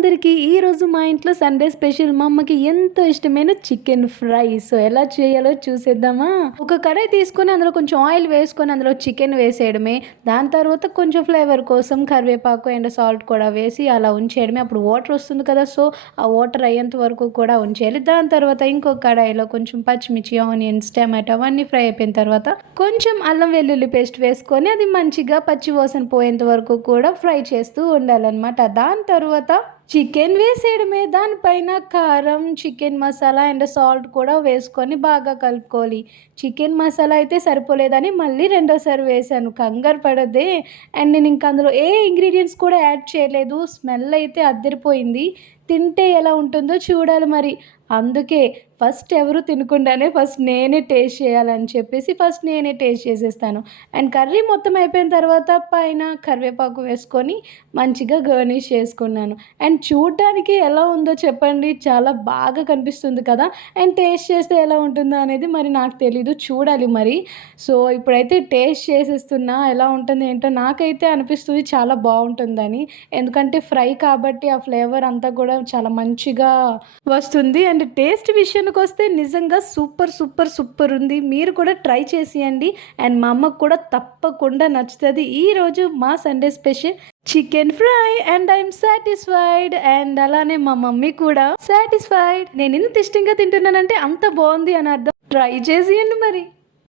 అందరికీ ఈరోజు మా ఇంట్లో సండే స్పెషల్ మా అమ్మకి ఎంతో ఇష్టమైన చికెన్ ఫ్రై. సో ఎలా చేయాలో చూసేద్దామా. ఒక కడాయి తీసుకొని అందులో కొంచెం ఆయిల్ వేసుకొని అందులో చికెన్ వేసేయడమే. దాని తర్వాత కొంచెం ఫ్లేవర్ కోసం కరివేపాకు అండ్ సాల్ట్ కూడా వేసి అలా ఉంచేయడమే. అప్పుడు వాటర్ వస్తుంది కదా, సో ఆ వాటర్ అయ్యేంత వరకు కూడా ఉంచేయాలి. దాని తర్వాత ఇంకొక కడాయిలో కొంచెం పచ్చిమిర్చి, ఆనియన్స్, టమాటో అవన్నీ ఫ్రై అయిపోయిన తర్వాత కొంచెం అల్లం వెల్లుల్లి పేస్ట్ వేసుకొని అది మంచిగా పచ్చి వాసన పోయేంత వరకు కూడా ఫ్రై చేస్తూ ఉండాలన్నమాట. దాని తర్వాత చికెన్ వేసేయడమే. దానిపైన కారం, చికెన్ మసాలా అండ్ సాల్ట్ కూడా వేసుకొని బాగా కలుపుకోవాలి. చికెన్ మసాలా అయితే సరిపోలేదని మళ్ళీ రెండోసారి వేశాను, కంగారు పడొద్దే. అండ్ నేను ఇంక అందులో ఏ ఇంగ్రీడియంట్స్ కూడా యాడ్ చేయలేదు. స్మెల్ అయితే అద్దరిపోయింది. తింటే ఎలా ఉంటుందో చూడాలి మరి. అందుకే ఫస్ట్ ఎవరు తినకుండానే ఫస్ట్ నేనే టేస్ట్ చేయాలని చెప్పేసి ఫస్ట్ నేనే టేస్ట్ చేసేస్తాను. అండ్ కర్రీ మొత్తం అయిపోయిన తర్వాత పైన కరివేపాకు వేసుకొని మంచిగా గార్నిష్ చేసుకున్నాను. అండ్ చూడటానికి ఎలా ఉందో చెప్పండి, చాలా బాగా కనిపిస్తుంది కదా. అండ్ టేస్ట్ చేస్తే ఎలా ఉంటుందో అనేది మరి నాకు తెలీదు, చూడాలి మరి. సో ఇప్పుడైతే టేస్ట్ చేసేస్తున్నా, ఎలా ఉంటుంది ఏంటో. నాకైతే అనిపిస్తుంది చాలా బాగుంటుందని, ఎందుకంటే ఫ్రై కాబట్టి ఆ ఫ్లేవర్ అంతా కూడా చాలా మంచిగా వస్తుంది. అండ్ టేస్ట్ విషయానికి వస్తే నిజంగా సూపర్ సూపర్ సూపర్ ఉంది. మీరు కూడా ట్రై చేసేయండి. అండ్ మా అమ్మకు కూడా తప్పకుండా నచ్చుతుంది. ఈరోజు మా Sunday special chicken fry and I'm satisfied. And అలానే మా మమ్మీ కూడా సాటిస్ఫైడ్. నేను ఇంత ఇష్టంగా తింటున్నానంటే అంత బాగుంది అని అర్థం. ట్రై చేసేయండి మరి.